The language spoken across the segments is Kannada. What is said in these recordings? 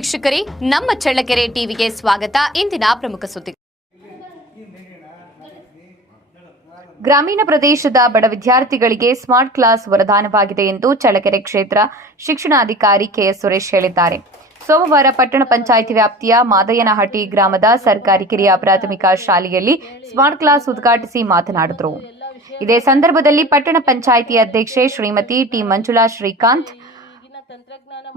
ವೀಕ್ಷಕರೇ, ನಮ್ಮ ಚಳ್ಳಕೆರೆ ಟಿವಿಗೆ ಸ್ವಾಗತ. ಇಂದಿನ ಪ್ರಮುಖ ಸುದ್ದಿ. ಗ್ರಾಮೀಣ ಪ್ರದೇಶದ ಬಡ ವಿದ್ಯಾರ್ಥಿಗಳಿಗೆ ಸ್ಮಾರ್ಟ್ ಕ್ಲಾಸ್ ವರದಾನವಾಗಿದೆ ಎಂದು ಚಳ್ಳಕೆರೆ ಕ್ಷೇತ್ರ ಶಿಕ್ಷಣಾಧಿಕಾರಿ ಕೆಎಸ್ ಸುರೇಶ್ ಹೇಳಿದ್ದಾರೆ. ಸೋಮವಾರ ಪಟ್ಟಣ ಪಂಚಾಯಿತಿ ವ್ಯಾಪ್ತಿಯ ಮಾದಯ್ಯನಹಟ್ಟಿ ಗ್ರಾಮದ ಸರ್ಕಾರಿ ಕಿರಿಯ ಪ್ರಾಥಮಿಕ ಶಾಲೆಯಲ್ಲಿ ಸ್ಮಾರ್ಟ್ ಕ್ಲಾಸ್ ಉದ್ಘಾಟಿಸಿ ಮಾತನಾಡಿದರು. ಇದೇ ಸಂದರ್ಭದಲ್ಲಿ ಪಟ್ಟಣ ಪಂಚಾಯಿತಿ ಅಧ್ಯಕ್ಷೆ ಶ್ರೀಮತಿ ಟಿ ಮಂಜುಳಾ ಶ್ರೀಕಾಂತ್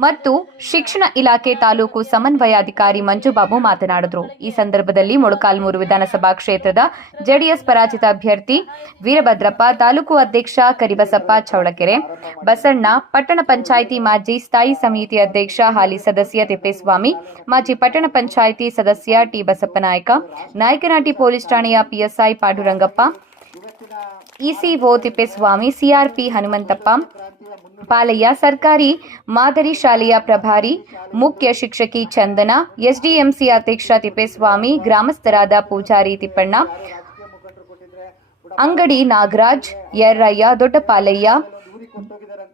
ಮತ್ತು ಶಿಕ್ಷಣ ಇಲಾಖೆ ತಾಲೂಕು ಸಮನ್ವಯಾಧಿಕಾರಿ ಮಂಜುಬಾಬು ಮಾತನಾಡಿದರು. ಈ ಸಂದರ್ಭದಲ್ಲಿ ಮೊಳಕಾಲ್ಮೂರು ವಿಧಾನಸಭಾ ಕ್ಷೇತ್ರದ ಜೆಡಿಎಸ್ ಪರಾಜಿತ ಅಭ್ಯರ್ಥಿ ವೀರಭದ್ರಪ್ಪ, ತಾಲೂಕು ಅಧ್ಯಕ್ಷ ಕರಿಬಸಪ್ಪ ಚೌಳಕೆರೆ, ಬಸಣ್ಣ, ಪಟ್ಟಣ ಪಂಚಾಯಿತಿ ಮಾಜಿ ಸ್ಥಾಯಿ ಸಮಿತಿ ಅಧ್ಯಕ್ಷ ಹಾಲಿ ಸದಸ್ಯ ತಿಪ್ಪೇಸ್ವಾಮಿ, ಮಾಜಿ ಪಟ್ಟಣ ಪಂಚಾಯಿತಿ ಸದಸ್ಯ ಟಿ ಬಸಪ್ಪನಾಯಕ, ನಾಯಕನಹಟ್ಟಿ ಪೊಲೀಸ್ ಠಾಣೆಯ PSI Pandurangappa, ECO Thippeswamy, CRP Hanumanthappa Palayya, ಸರ್ಕಾರಿ ಮಾದರಿ ಶಾಲೆಯ ಪ್ರಭಾರಿ ಮುಖ್ಯ ಶಿಕ್ಷಕಿ ಚಂದನ, ಎಸ್ಡಿಎಂಸಿ ಅಧ್ಯಕ್ಷ ತಿಪ್ಪೇಸ್ವಾಮಿ, ಗ್ರಾಮಸ್ಥರಾದ ಪೂಜಾರಿ ತಿಪ್ಪಣ್ಣ, ಅಂಗಡಿ ನಾಗರಾಜ್, ಯರ್ರಯ್ಯ, ದೊಡ್ಡಪಾಲಯ್ಯ,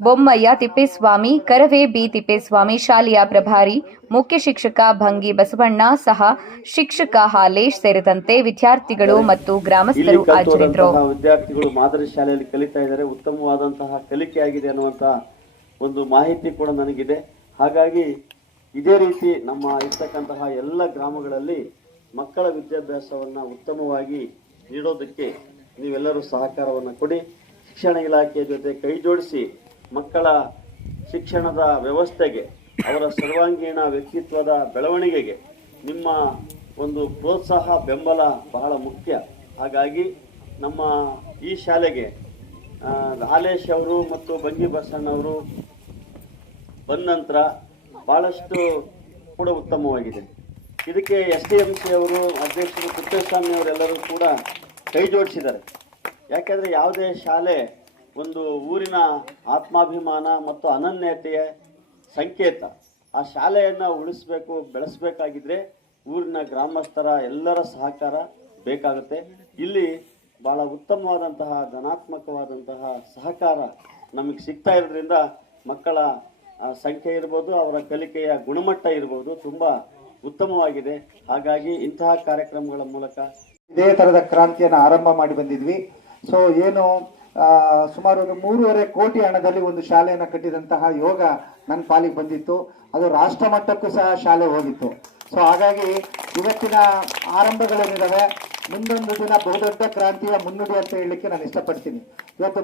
ಬೊಮ್ಮಯ್ಯ, ತಿಪ್ಪೇಸ್ವಾಮಿ, ಕರವೇ ಬಿ ತಿಪ್ಪೇಸ್ವಾಮಿ, ಶಾಲೆಯ ಪ್ರಭಾರಿ ಮುಖ್ಯ ಶಿಕ್ಷಕ ಭಂಗಿ ಬಸವಣ್ಣ, ಸಹ ಶಿಕ್ಷಕ ಹಾಲೇಶ್ ಸೇರಿದಂತೆ ವಿದ್ಯಾರ್ಥಿಗಳು ಮತ್ತು ಗ್ರಾಮಸ್ಥರು ಹಾಜರಿದ್ದರು. ವಿದ್ಯಾರ್ಥಿಗಳು ಮಾದರಿ ಶಾಲೆಯಲ್ಲಿ ಕಲಿತಾ ಇದ್ದಾರೆ, ಉತ್ತಮವಾದಂತಹ ಕಲಿಕೆ ಆಗಿದೆ ಅನ್ನುವಂತಹ ಒಂದು ಮಾಹಿತಿ ಕೂಡ ನನಗಿದೆ. ಹಾಗಾಗಿ ಇದೇ ರೀತಿ ನಮ್ಮ ಇರ್ತಕ್ಕಂತಹ ಎಲ್ಲ ಗ್ರಾಮಗಳಲ್ಲಿ ಮಕ್ಕಳ ವಿದ್ಯಾಭ್ಯಾಸವನ್ನ ಉತ್ತಮವಾಗಿ ನೀಡೋದಕ್ಕೆ ನೀವೆಲ್ಲರೂ ಸಹಕಾರವನ್ನು ಕೊಡಿ. ಶಿಕ್ಷಣ ಇಲಾಖೆಯ ಜೊತೆ ಕೈ ಜೋಡಿಸಿ ಮಕ್ಕಳ ಶಿಕ್ಷಣದ ವ್ಯವಸ್ಥೆಗೆ, ಅವರ ಸರ್ವಾಂಗೀಣ ವ್ಯಕ್ತಿತ್ವದ ಬೆಳವಣಿಗೆಗೆ ನಿಮ್ಮ ಒಂದು ಪ್ರೋತ್ಸಾಹ, ಬೆಂಬಲ ಬಹಳ ಮುಖ್ಯ. ಹಾಗಾಗಿ ನಮ್ಮ ಈ ಶಾಲೆಗೆ ಹಾಲೇಶ್ ಅವರು ಮತ್ತು ಬಂಗಿ ಬಸಣ್ಣವರು ಬಂದ ನಂತರ ಭಾಳಷ್ಟು ಕೂಡ ಉತ್ತಮವಾಗಿದೆ. ಇದಕ್ಕೆ SDMC ಅವರು ಅಧ್ಯಕ್ಷರು ತಿಪ್ಪೇಸ್ವಾಮಿ ಅವರೆಲ್ಲರೂ ಕೂಡ ಕೈ ಜೋಡಿಸಿದ್ದಾರೆ. ಯಾಕೆಂದರೆ ಯಾವುದೇ ಶಾಲೆ ಒಂದು ಊರಿನ ಆತ್ಮಾಭಿಮಾನ ಮತ್ತು ಅನನ್ಯತೆಯ ಸಂಕೇತ. ಆ ಶಾಲೆಯನ್ನು ಉಳಿಸಬೇಕು, ಬೆಳೆಸಬೇಕಾಗಿದ್ರೆ ಊರಿನ ಗ್ರಾಮಸ್ಥರ ಎಲ್ಲರ ಸಹಕಾರ ಬೇಕಾಗುತ್ತೆ. ಇಲ್ಲಿ ಭಾಳ ಉತ್ತಮವಾದಂತಹ ಧನಾತ್ಮಕವಾದಂತಹ ಸಹಕಾರ ನಮಗೆ ಸಿಗ್ತಾ ಇರೋದ್ರಿಂದ ಮಕ್ಕಳ ಸಂಖ್ಯೆ ಇರ್ಬೋದು, ಅವರ ಕಲಿಕೆಯ ಗುಣಮಟ್ಟ ಇರ್ಬೋದು, ತುಂಬ ಉತ್ತಮವಾಗಿದೆ. ಹಾಗಾಗಿ ಇಂತಹ ಕಾರ್ಯಕ್ರಮಗಳ ಮೂಲಕ ಇದೇ ಥರದ ಕ್ರಾಂತಿಯನ್ನು ಆರಂಭ ಮಾಡಿ ಬಂದಿದ್ವಿ. ಸೊ ಏನು ಸುಮಾರು ಒಂದು 3.5 ಕೋಟಿ ಹಣದಲ್ಲಿ ಒಂದು ಶಾಲೆಯನ್ನು ಕಟ್ಟಿದಂತಹ ಯೋಗ ನನ್ನ ಪಾಲಿಗೆ ಬಂದಿತ್ತು. ಅದು ರಾಷ್ಟ್ರ ಮಟ್ಟಕ್ಕೂ ಸಹ ಶಾಲೆ ಹೋಗಿತ್ತು. ಸೊ ಹಾಗಾಗಿ ಇವತ್ತಿನ ಆರಂಭಗಳೇನಿದ್ದಾವೆ ಮುಂದೊಂದು ದಿನ ಬಹುದೊಡ್ಡ ಕ್ರಾಂತಿಯ ಮುನ್ನುಡಿ ಅಂತ ಹೇಳಲಿಕ್ಕೆ ನಾನು ಇಷ್ಟಪಡ್ತೀನಿ. ಇವತ್ತು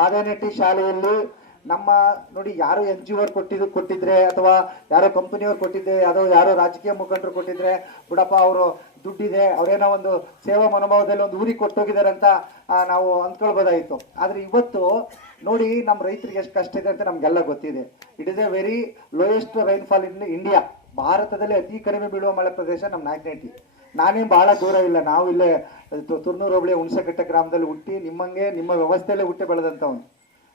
ಮಾದಯ್ಯನಹಟ್ಟಿ ಶಾಲೆಯಲ್ಲಿ ನಮ್ಮ ನೋಡಿ, ಯಾರೋ NGO ಕೊಟ್ಟಿದ್ರೆ ಅಥವಾ ಯಾರೋ ಕಂಪನಿಯವ್ರು ಕೊಟ್ಟಿದ್ದೆ, ಯಾರೋ ರಾಜಕೀಯ ಮುಖಂಡರು ಕೊಟ್ಟಿದ್ರೆ ಬಿಡಪ್ಪ, ಅವರು ದುಡ್ಡಿದೆ, ಅವರೇನೋ ಒಂದು ಸೇವಾ ಮನೋಭಾವದಲ್ಲಿ ಒಂದು ಊರಿಗೆ ಕೊಟ್ಟೋಗಿದ್ದಾರೆ ಅಂತ ನಾವು ಅಂದ್ಕೊಳ್ಬೋದಾಯಿತು. ಆದರೆ ಇವತ್ತು ನೋಡಿ, ನಮ್ಮ ರೈತರಿಗೆ ಎಷ್ಟು ಕಷ್ಟ ಇದೆ ಅಂತ ನಮಗೆಲ್ಲ ಗೊತ್ತಿದೆ. It is A very lowest rainfall in India. ಭಾರತದಲ್ಲಿ ಅತಿ ಕಡಿಮೆ ಬೀಳುವ ಮಳೆ ಪ್ರದೇಶ ನಮ್ಮ ನಾಯಕನಹಟ್ಟಿ. ನಾನೇನು ಭಾಳ ದೂರ ಇಲ್ಲ, ನಾವು ಇಲ್ಲೇ ತುರ್ನೂರು ಹೋಬಳಿ ಹುಣಸೆಕಟ್ಟ ಗ್ರಾಮದಲ್ಲಿ ಹುಟ್ಟಿ ನಿಮ್ಮಂಗೆ ನಿಮ್ಮ ವ್ಯವಸ್ಥೆಯಲ್ಲೇ ಹುಟ್ಟಿ ಬೆಳೆದಂಥವನು.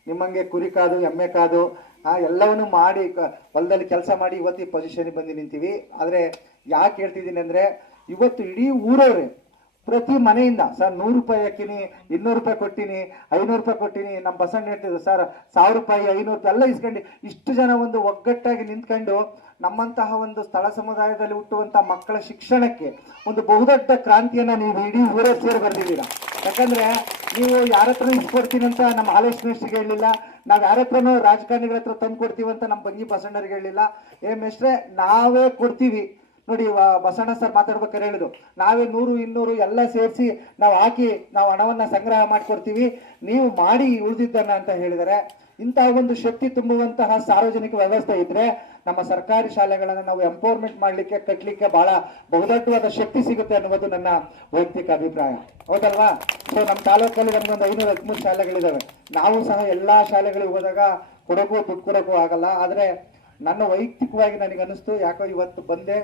ನಿಮ್ಮಂಗೆ ಕುರಿ ಕಾದು, ಎಮ್ಮೆ ಕಾದು ಎಲ್ಲವನ್ನೂ ಮಾಡಿ ಹೊಲದಲ್ಲಿ ಕೆಲಸ ಮಾಡಿ ಇವತ್ತು ಈ ಪೊಸಿಷನ್ಗೆ ಬಂದು ನಿಂತೀವಿ. ಆದರೆ ಯಾಕೆ ಹೇಳ್ತಿದ್ದೀನಿ ಅಂದರೆ, ಇವತ್ತು ಇಡೀ ಊರವ್ರೆ ಪ್ರತಿ ಮನೆಯಿಂದ ಸರ್ 100 ರೂಪಾಯಿ ಹಾಕಿನಿ, 200 ರೂಪಾಯಿ ಕೊಟ್ಟಿನಿ, 500 ರೂಪಾಯಿ ಕೊಟ್ಟಿನಿ. ನಮ್ಮ ಬಸಣ್ಣ ಹೇಳ್ತಿದ್ರು ಸರ್ 1000 ರೂಪಾಯಿ, 500 ರೂಪಾಯಿ ಎಲ್ಲ ಇಸ್ಕೊಂಡು ಇಷ್ಟು ಜನ ಒಂದು ಒಗ್ಗಟ್ಟಾಗಿ ನಿಂತ್ಕೊಂಡು ನಮ್ಮಂತಹ ಒಂದು ಸ್ಥಳ ಸಮುದಾಯದಲ್ಲಿ ಹುಟ್ಟುವಂಥ ಮಕ್ಕಳ ಶಿಕ್ಷಣಕ್ಕೆ ಒಂದು ಬಹುದೊಡ್ಡ ಕ್ರಾಂತಿಯನ್ನು ನೀವು ಇಡೀ ಊರೇ ಸೇರಿ ಬರ್ದಿದ್ದೀರಾ. ಯಾಕಂದರೆ ನೀವು ಯಾರ ಹತ್ರ ಇಸ್ಕೊಡ್ತೀನಿ ಅಂತ ನಮ್ಮ ಹಾಲೇಶ್ ಮೇಷ್ಟ್ರಿಗೆ ಹೇಳಲಿಲ್ಲ, ನಾವು ಯಾರ ಹತ್ರನೂ ರಾಜಕಾರಣಿಗಳ ಹತ್ರ ತಂದು ಕೊಡ್ತೀವಿ ಅಂತ ನಮ್ಮ ಬಂಗಿ ಬಸಣ್ಣರಿಗೆ ಹೇಳಲಿಲ್ಲ. ಮೇಷ್ಟ್ರೆ ನಾವೇ ಕೊಡ್ತೀವಿ. ನೋಡಿ, ಬಸಣ್ಣ ಸರ್ ಮಾತಾಡ್ಬೇಕಾದ್ರೆ ಹೇಳಿದ್ರು, ನಾವೇ 100, 200 ಎಲ್ಲ ಸೇರಿಸಿ ನಾವು ಹಾಕಿ ನಾವು ಹಣವನ್ನು ಸಂಗ್ರಹ ಮಾಡಿಕೊಡ್ತೀವಿ, ನೀವು ಮಾಡಿ ಉಳಿದಿದ್ದನ್ನ ಅಂತ ಹೇಳಿದರೆ. ಇಂತಹ ಒಂದು ಶಕ್ತಿ ತುಂಬುವಂತಹ ಸಾರ್ವಜನಿಕ ವ್ಯವಸ್ಥೆ ಇದ್ರೆ ನಮ್ಮ ಸರ್ಕಾರಿ ಶಾಲೆಗಳನ್ನು ನಾವು ಎಂಪವರ್ಮೆಂಟ್ ಮಾಡಲಿಕ್ಕೆ, ಕಟ್ಟಲಿಕ್ಕೆ ಬಹಳ ಬಹುದೊಡ್ಡವಾದ ಶಕ್ತಿ ಸಿಗುತ್ತೆ ಅನ್ನುವುದು ನನ್ನ ವೈಯಕ್ತಿಕ ಅಭಿಪ್ರಾಯ. ಹೌದಲ್ವಾ? ಸೊ ನಮ್ಮ ತಾಲೂಕಲ್ಲಿ ನಮ್ಗೊಂದು 513 ಶಾಲೆಗಳಿದ್ದಾವೆ. ನಾವು ಸಹ ಎಲ್ಲ ಶಾಲೆಗಳಿಗೆ ಹೋದಾಗ ದುಡ್ಡು ಕೊಡೋಕ್ಕೂ ಆಗಲ್ಲ. ಆದರೆ ನನ್ನ ವೈಯಕ್ತಿಕವಾಗಿ ನನಗೆ ಅನ್ನಿಸ್ತು, ಯಾಕೋ ಇವತ್ತು ಬಂದೆ,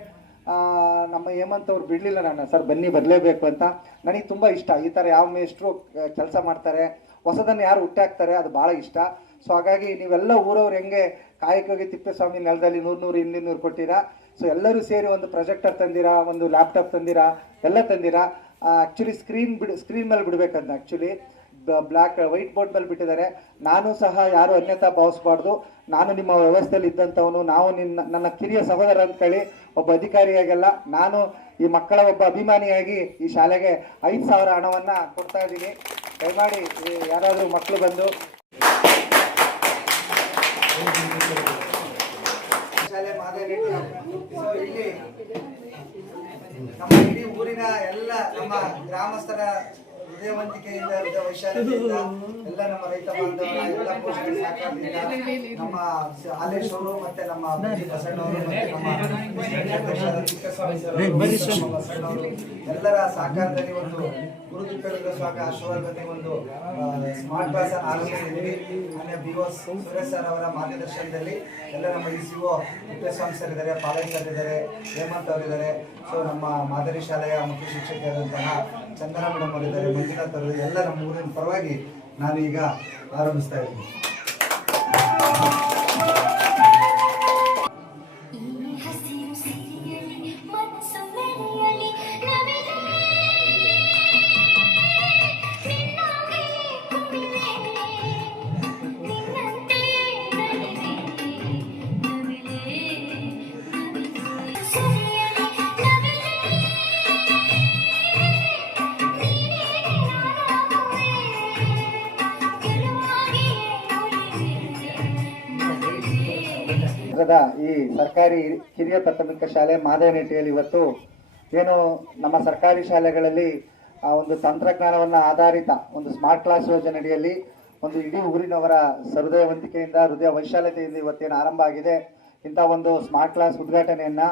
ನಮ್ಮ ಹೇಮಂತ್ ಅವ್ರು ಬಿಡಲಿಲ್ಲ ನನ್ನ, ಸರ್ ಬನ್ನಿ ಬರಲೇಬೇಕು ಅಂತ. ನನಗೆ ತುಂಬ ಇಷ್ಟ ಈ ಥರ ಯಾವ ಮೇಷ್ಟ್ರು ಕೆಲಸ ಮಾಡ್ತಾರೆ, ಹೊಸದನ್ನು ಯಾರು ಹುಟ್ಟಾಕ್ತಾರೆ, ಅದು ಭಾಳ ಇಷ್ಟ. ಸೊ ಹಾಗಾಗಿ ನೀವೆಲ್ಲ ಊರವ್ರು ಹೆಂಗೆ ಕಾಯಕವಾಗಿ ತಿಪ್ಪೇಸ್ವಾಮಿ ನೆಲದಲ್ಲಿ 100, 200 ಕೊಟ್ಟಿರಾ. ಸೊ ಎಲ್ಲರೂ ಸೇರಿ ಒಂದು ಪ್ರೊಜೆಕ್ಟರ್ ತಂದಿರಾ, ಒಂದು ಲ್ಯಾಪ್ಟಾಪ್ ತಂದಿರಾ, ಎಲ್ಲ ತಂದಿರಾ. ಆ್ಯಕ್ಚುಲಿ ಸ್ಕ್ರೀನ್ ಮೇಲೆ ಬಿಡಬೇಕಂತ. ಆ್ಯಕ್ಚುಲಿ ವೈಟ್ ಬೋರ್ಡ್ ಮೇಲೆ ಬಿಟ್ಟಿದ್ದಾರೆ. ನಾನು ಸಹ ಯಾರು ಅನ್ಯತಾ ಭಾವಿಸಬಾರ್ದು. ನಾನು ನಿಮ್ಮ ವ್ಯವಸ್ಥೆಯಲ್ಲಿ ಇದ್ದಂಥವನು, ನಾವು ನನ್ನ ಕಿರಿಯ ಸಹೋದರ ಅಂತೇಳಿ ಒಬ್ಬ ಅಧಿಕಾರಿಯಾಗಲ್ಲ, ನಾನು ಈ ಮಕ್ಕಳ ಒಬ್ಬ ಅಭಿಮಾನಿಯಾಗಿ ಈ ಶಾಲೆಗೆ 5,000 ಹಣವನ್ನು ಕೊಡ್ತಾ ಇದ್ದೀನಿ. ದಯಮಾಡಿ ಯಾರಾದರೂ ಮಕ್ಕಳು ಬಂದು ಶಾಲೆ ಮಾದರಿ ಇಲ್ಲಿ ನಮ್ಮ ಇಡೀ ಊರಿನ ಎಲ್ಲ ನಮ್ಮ ಗ್ರಾಮಸ್ಥರ ಹೃದಯವಂತಿಕೆಯಿಂದ ವೈಶಾಲ್ಯತೆಯಿಂದ ಎಲ್ಲ ನಮ್ಮ ರೈತ ಬಾಂಧವರ ಎಲ್ಲ ಪೋಷಕರ ಸಹಕಾರದಿಂದ ನಮ್ಮ ಹಾಲೇಶ್ವರು ಮತ್ತೆ ನಮ್ಮ ಬಸಣ್ಣವರು ಮತ್ತೆ ನಮ್ಮ ಬಸಣ್ಣವರು ಎಲ್ಲರ ಸಹಕಾರದಲ್ಲಿ ಒಂದು ಗುರುತಿಪ್ಪೇರುದ್ರ ಸ್ವಾಮಿ ಆಶೀರ್ವಾದದಲ್ಲಿ ಒಂದು ಸ್ಮಾರ್ಟ್ ಕ್ಲಾಸ್ ಅನ್ನು ಆರಂಭಿಸಿದ್ವಿ. ಮೊನ್ನೆ BO ಸುರೇಶ್ ಸರ್ ಅವರ ಮಾರ್ಗದರ್ಶನದಲ್ಲಿ ಎಲ್ಲ ನಮ್ಮ ECO ತಿಪ್ಪೇಸ್ವಾಮಿ ಸರ್ ಇದ್ದಾರೆ, ಪಾಲಯ್ಯ ಸರ್ ಇದ್ದಾರೆ, ಹೇಮಂತ್ ಅವರಿದ್ದಾರೆ. ಸೊ ನಮ್ಮ ಮಾದರಿ ಶಾಲೆಯ ಮುಖ್ಯ ಶಿಕ್ಷಕಿಯಾದಂತಹ ಚಂದನ ಮೇಡಮ್ ಅವರಿದ್ದಾರೆ, ಮಂಜುನಾಥ್ ಅವರು, ಎಲ್ಲ ನಮ್ಮ ಊರಿನ ಪರವಾಗಿ ನಾನು ಈಗ ಆರಂಭಿಸ್ತಾ ಇದ್ದೀನಿ. ಈ ಸರ್ಕಾರಿ ಹಿರಿಯ ಪ್ರಾಥಮಿಕ ಶಾಲೆ ಮಾದನಹಟ್ಟಿಯಲ್ಲಿ ಇವತ್ತು ಏನು ನಮ್ಮ ಸರ್ಕಾರಿ ಶಾಲೆಗಳಲ್ಲಿ ಒಂದು ತಂತ್ರಜ್ಞಾನವನ್ನು ಆಧಾರಿತ ಒಂದು ಸ್ಮಾರ್ಟ್ ಕ್ಲಾಸ್ ಯೋಜನೆಯಡಿಯಲ್ಲಿ ಒಂದು ಇಡೀ ಊರಿನವರ ಹೃದಯವಂತಿಕೆಯಿಂದ ಹೃದಯ ವೈಶಾಲ್ಯತೆಯಿಂದ ಇವತ್ತೇನು ಆರಂಭ ಆಗಿದೆ. ಇಂಥ ಒಂದು ಸ್ಮಾರ್ಟ್ ಕ್ಲಾಸ್ ಉದ್ಘಾಟನೆಯನ್ನು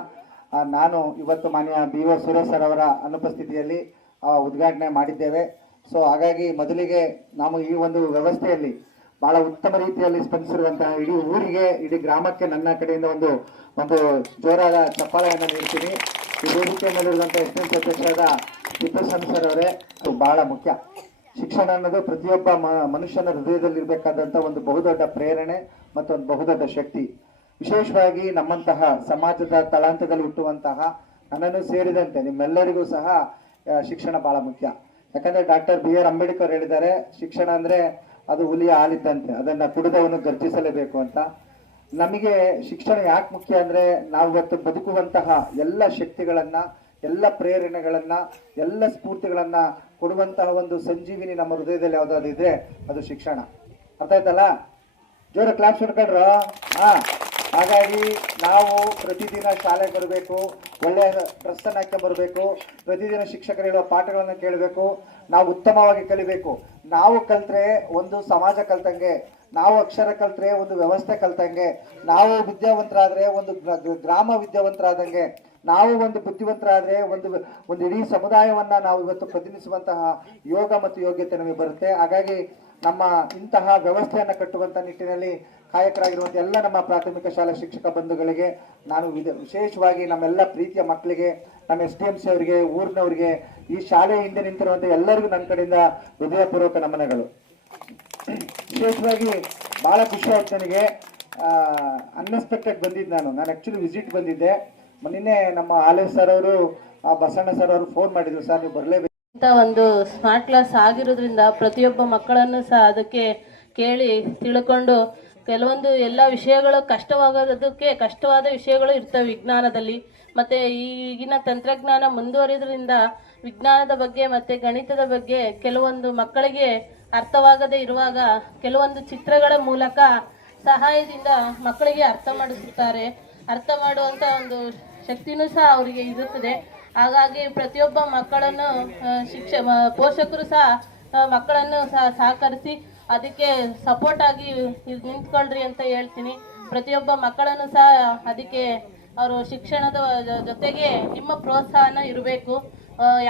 ನಾನು ಇವತ್ತು ಮಾನ್ಯ BO ಸುರೇಶ್ ಸರ್ ಅವರ ಅನುಪಸ್ಥಿತಿಯಲ್ಲಿ ಉದ್ಘಾಟನೆ ಮಾಡಿದ್ದೇವೆ. ಸೊ ಹಾಗಾಗಿ ಮೊದಲಿಗೆ ನಾವು ಈ ಒಂದು ವ್ಯವಸ್ಥೆಯಲ್ಲಿ ಬಹಳ ಉತ್ತಮ ರೀತಿಯಲ್ಲಿ ಸ್ಪಂದಿಸಿರುವಂತಹ ಇಡೀ ಊರಿಗೆ, ಇಡೀ ಗ್ರಾಮಕ್ಕೆ ನನ್ನ ಕಡೆಯಿಂದ ಒಂದು ಜೋರಾದ ಚಪ್ಪಾಳೆಯನ್ನು ನೀಡ್ತೀನಿ. ಈ ವೇದಿಕೆ ಮೇಲಿರುವಂತಹ ಎಸ್ಎನ್ಸಿ ಅಧ್ಯಕ್ಷರಾದ ತಿಪ್ಪೇಸ್ವಾಮಿ ಸರ್ ಅವರೇ, ಬಹಳ ಮುಖ್ಯ. ಶಿಕ್ಷಣ ಅನ್ನೋದು ಪ್ರತಿಯೊಬ್ಬ ಮನುಷ್ಯನ ಹೃದಯದಲ್ಲಿರಬೇಕಾದಂಥ ಒಂದು ಬಹುದೊಡ್ಡ ಪ್ರೇರಣೆ ಮತ್ತು ಒಂದು ಬಹುದೊಡ್ಡ ಶಕ್ತಿ. ವಿಶೇಷವಾಗಿ ನಮ್ಮಂತಹ ಸಮಾಜದ ತಳಾಂತದಲ್ಲಿ ಹುಟ್ಟುವಂತಹ ನನ್ನನ್ನು ಸೇರಿದಂತೆ ನಿಮ್ಮೆಲ್ಲರಿಗೂ ಸಹ ಶಿಕ್ಷಣ ಬಹಳ ಮುಖ್ಯ. ಯಾಕಂದ್ರೆ ಡಾಕ್ಟರ್ BR ಅಂಬೇಡ್ಕರ್ ಹೇಳಿದ್ದಾರೆ, ಶಿಕ್ಷಣ ಅಂದ್ರೆ ಅದು ಹುಲಿಯ ಹಾಲಿದ್ದಂತೆ, ಅದನ್ನ ಕುಡಿದವನು ಗರ್ಜಿಸಲೇಬೇಕು ಅಂತ. ನಮಗೆ ಶಿಕ್ಷಣ ಯಾಕೆ ಮುಖ್ಯ ಅಂದ್ರೆ ನಾವು ಇವತ್ತು ಬದುಕುವಂತಹ ಎಲ್ಲ ಶಕ್ತಿಗಳನ್ನ, ಎಲ್ಲ ಪ್ರೇರಣೆಗಳನ್ನ, ಎಲ್ಲ ಸ್ಫೂರ್ತಿಗಳನ್ನ ಕೊಡುವಂತಹ ಒಂದು ಸಂಜೀವಿನಿ ನಮ್ಮ ಹೃದಯದಲ್ಲಿ ಯಾವ್ದಾದ್ರು ಇದ್ರೆ ಅದು ಶಿಕ್ಷಣ. ಅರ್ಥ ಆಯ್ತಲ್ಲ? ಜೋರ ಕ್ಲಾಸ್ ಹೊಡ್ಕೊಂಡ್ರು. ಹಾಗಾಗಿ ನಾವು ಪ್ರತಿದಿನ ಶಾಲೆಗೆ ಬರಬೇಕು, ಒಳ್ಳೆಯ ಡ್ರೆಸ್ ಅನ್ನು ಹಾಕಿ ಬರಬೇಕು, ಪ್ರತಿದಿನ ಶಿಕ್ಷಕರು ಹೇಳುವ ಪಾಠಗಳನ್ನು ಕೇಳಬೇಕು, ನಾವು ಉತ್ತಮವಾಗಿ ಕಲಿಬೇಕು. ನಾವು ಕಲ್ತ್ರೆ ಒಂದು ಸಮಾಜ ಕಲ್ತಂಗೆ, ನಾವು ಅಕ್ಷರ ಕಲ್ತ್ರೆ ಒಂದು ವ್ಯವಸ್ಥೆ ಕಲ್ತಂಗೆ, ನಾವು ವಿದ್ಯಾವಂತರಾದ್ರೆ ಒಂದು ಗ್ರಾಮ ವಿದ್ಯಾವಂತರಾದಂಗೆ, ನಾವು ಒಂದು ಬುದ್ಧಿವಂತರಾದ್ರೆ ಒಂದು ಇಡೀ ಸಮುದಾಯವನ್ನ ನಾವು ಇವತ್ತು ಪ್ರತಿನಿಧಿಸುವಂತಹ ಯೋಗ ಮತ್ತು ಯೋಗ್ಯತೆ ನಮಗೆ ಬರುತ್ತೆ. ಹಾಗಾಗಿ ನಮ್ಮ ಇಂತಹ ವ್ಯವಸ್ಥೆಯನ್ನು ಕಟ್ಟುವಂತ ನಿಟ್ಟಿನಲ್ಲಿ ಕಾಯಕರಾಗಿರುವಂಥ ಎಲ್ಲ ನಮ್ಮ ಪ್ರಾಥಮಿಕ ಶಾಲಾ ಶಿಕ್ಷಕ ಬಂಧುಗಳಿಗೆ, ನಾನು ವಿಶೇಷವಾಗಿ ನಮ್ಮೆಲ್ಲ ಪ್ರೀತಿಯ ಮಕ್ಕಳಿಗೆ, ನಮ್ಮ SDMC ಅವರಿಗೆ, ಊರಿನವರಿಗೆ, ಈ ಶಾಲೆ ಹಿಂದೆ ನಿಂತಿರುವಂಥ ಎಲ್ಲರಿಗೂ ನನ್ನ ಕಡೆಯಿಂದ ಹೃದಯಪೂರ್ವಕ ನಮನಗಳು. ವಿಶೇಷವಾಗಿ ಬಹಳ ಖುಷಿ ಆಯ್ತು ನನಗೆ. ಅನ್ಎಕ್ಸ್ಪೆಕ್ಟೆಡ್ ಬಂದಿದ್ದು ನಾನು ಆಕ್ಚುಲಿ ವಿಸಿಟ್ ಬಂದಿದ್ದೆ. ನಿನ್ನೆ ನಮ್ಮ ಹಾಲೇಶ್ ಸರ್ ಅವರು, ಬಸಣ್ಣ ಸರ್ ಅವರು ಫೋನ್ ಮಾಡಿದ್ರು, ಸರ್ ನೀವು ಬರಲೇಬೇಕು ಅಂತ. ಒಂದು ಸ್ಮಾರ್ಟ್ ಕ್ಲಾಸ್ ಆಗಿರೋದ್ರಿಂದ ಪ್ರತಿಯೊಬ್ಬ ಮಕ್ಕಳನ್ನು ಸಹ ಅದಕ್ಕೆ ಕೇಳಿ ತಿಳ್ಕೊಂಡು ಕೆಲವೊಂದು ಎಲ್ಲ ವಿಷಯಗಳು ಕಷ್ಟವಾಗೋದಕ್ಕೆ ಕಷ್ಟವಾದ ವಿಷಯಗಳು ಇರ್ತವೆ ವಿಜ್ಞಾನದಲ್ಲಿ. ಮತ್ತು ಈಗಿನ ತಂತ್ರಜ್ಞಾನ ಮುಂದುವರಿದ್ರಿಂದ ವಿಜ್ಞಾನದ ಬಗ್ಗೆ ಮತ್ತು ಗಣಿತದ ಬಗ್ಗೆ ಕೆಲವೊಂದು ಮಕ್ಕಳಿಗೆ ಅರ್ಥವಾಗದೇ ಇರುವಾಗ ಕೆಲವೊಂದು ಚಿತ್ರಗಳ ಮೂಲಕ ಸಹಾಯದಿಂದ ಮಕ್ಕಳಿಗೆ ಅರ್ಥ ಮಾಡಿಸುತ್ತಾರೆ. ಅರ್ಥ ಮಾಡುವಂಥ ಒಂದು ಶಕ್ತಿನೂ ಸಹ ಅವರಿಗೆ ಇರುತ್ತದೆ. ಹಾಗಾಗಿ ಪ್ರತಿಯೊಬ್ಬ ಮಕ್ಕಳನ್ನು ಪೋಷಕರು ಸಹ ಮಕ್ಕಳನ್ನು ಸಹಕರಿಸಿ ಅದಕ್ಕೆ ಸಪೋರ್ಟ್ ಆಗಿ ನಿಂತ್ಕೊಳ್ರಿ ಅಂತ ಹೇಳ್ತೀನಿ. ಪ್ರತಿಯೊಬ್ಬ ಮಕ್ಕಳನ್ನು ಸಹ ಅದಕ್ಕೆ ಅವರು ಶಿಕ್ಷಣದ ಜೊತೆಗೆ ನಿಮ್ಮ ಪ್ರೋತ್ಸಾಹನ ಇರಬೇಕು.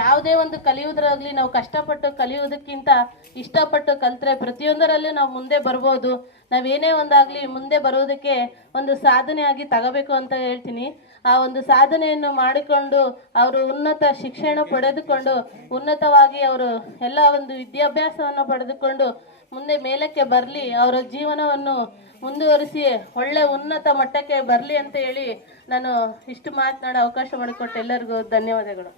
ಯಾವುದೇ ಒಂದು ಕಲಿಯುವುದರಾಗಲಿ ನಾವು ಕಷ್ಟಪಟ್ಟು ಕಲಿಯುವುದಕ್ಕಿಂತ ಇಷ್ಟಪಟ್ಟು ಕಲಿತ್ರೆ ಪ್ರತಿಯೊಂದರಲ್ಲೂ ನಾವು ಮುಂದೆ ಬರ್ಬೋದು. ನಾವೇನೇ ಒಂದಾಗಲಿ ಮುಂದೆ ಬರೋದಕ್ಕೆ ಒಂದು ಸಾಧನೆಯಾಗಿ ತಗೋಬೇಕು ಅಂತ ಹೇಳ್ತೀನಿ. ಆ ಒಂದು ಸಾಧನೆಯನ್ನು ಮಾಡಿಕೊಂಡು ಅವರು ಉನ್ನತ ಶಿಕ್ಷಣ ಪಡೆದುಕೊಂಡು ಉನ್ನತವಾಗಿ ಅವರು ಎಲ್ಲ ಒಂದು ವಿದ್ಯಾಭ್ಯಾಸವನ್ನು ಪಡೆದುಕೊಂಡು ಮುಂದೆ ಮೇಲಕ್ಕೆ ಬರಲಿ, ಅವರ ಜೀವನವನ್ನು ಮುಂದುವರಿಸಿ ಒಳ್ಳೆ ಉನ್ನತ ಮಟ್ಟಕ್ಕೆ ಬರಲಿ ಅಂತ ಹೇಳಿ ನಾನು ಇಷ್ಟು ಮಾತನಾಡೋ ಅವಕಾಶ ಮಾಡಿಕೊಟ್ಟು ಎಲ್ಲರಿಗೂ ಧನ್ಯವಾದಗಳು.